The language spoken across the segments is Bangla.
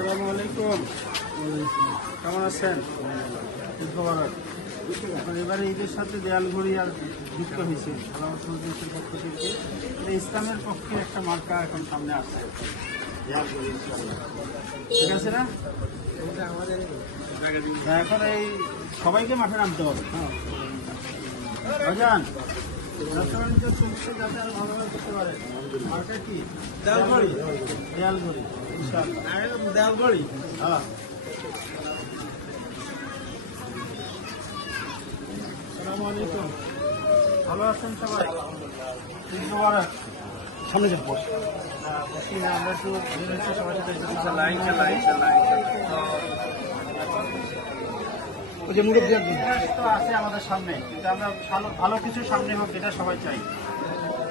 আসসালামু আলাইকুম। কেমন আছেন? এখন এবারে ঈদের সাথে দেয়াল ঘড়ি আর যুক্ত হয়েছে দেশের পক্ষ থেকে। ইসলামের পক্ষে একটা মার্কা এখন সামনে আসছে, ঠিক আছে না? এখন এই সবাইকে মাঠে নামতে হবে। ভাইজান রেস্টুরেন্টে চলছে যাতে আরো ভালোভাবে করতে পারে। মার্কা কি? দেয়াল ঘড়ি। দেয়াল ঘড়ি ইনশাআল্লাহ। দেয়াল ঘড়ি। হ্যাঁ। আসসালামু আলাইকুম। ভালো আছেন সবাই? ঈদ মোবারক। সামনে যান বস। বসি না, আমরা একটু সবার সাথে তো আছে আমাদের সামনে, কিন্তু আমরা ভালো কিছু সামনে হোক এটা সবাই চাই।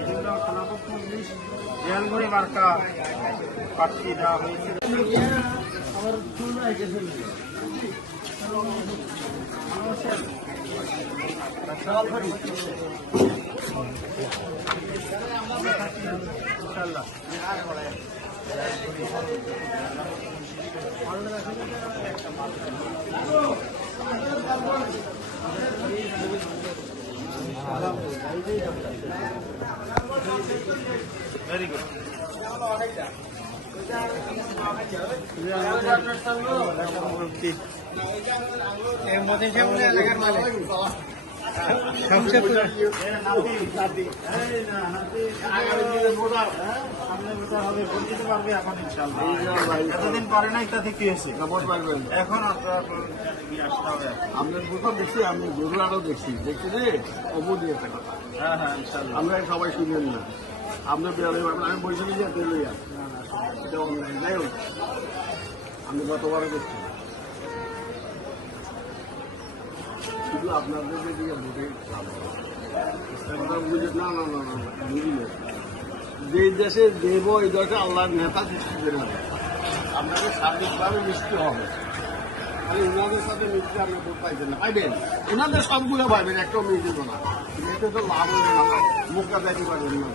এগুলো সনাতন মজলিস দেয়াল ঘড়ি মার্কা প্রার্থী দেওয়া হয়েছে। আমার ইনশাআল্লাহ ভেরি গুড। এতদিন পারে নাই, তাতে কি হয়েছে? এখন আপনার বোঝা দেখছি, আমি গরু আরো দেখছি রে অবু দিয়ে একটা কথা। হ্যাঁ হ্যাঁ ইনশাল্লাহ। আমরা সবাই শুনলেন না, আপনার বেড়ালে আমি বসে গেছি আর লইয়া যাই হোক, আমি গতবারও দেখছি। শুধু আপনাদের দিকে ভোটে বুঝে না না না না বুঝিলে যে দেশে দেব এই দেশে আল্লাহর নেতা সৃষ্টি করে না, আপনাকে সার্বিকভাবে মিষ্টি হবে। খালি ওনাদের সাথে মিষ্টি আপনি ভোট পাইছেন না, পাইবেন ওনাদের সবগুলো পাইবেন, একটাও মিষ্টি না, এতে তো লাভ হবে না, মুখটা দেখতে পারবেন না।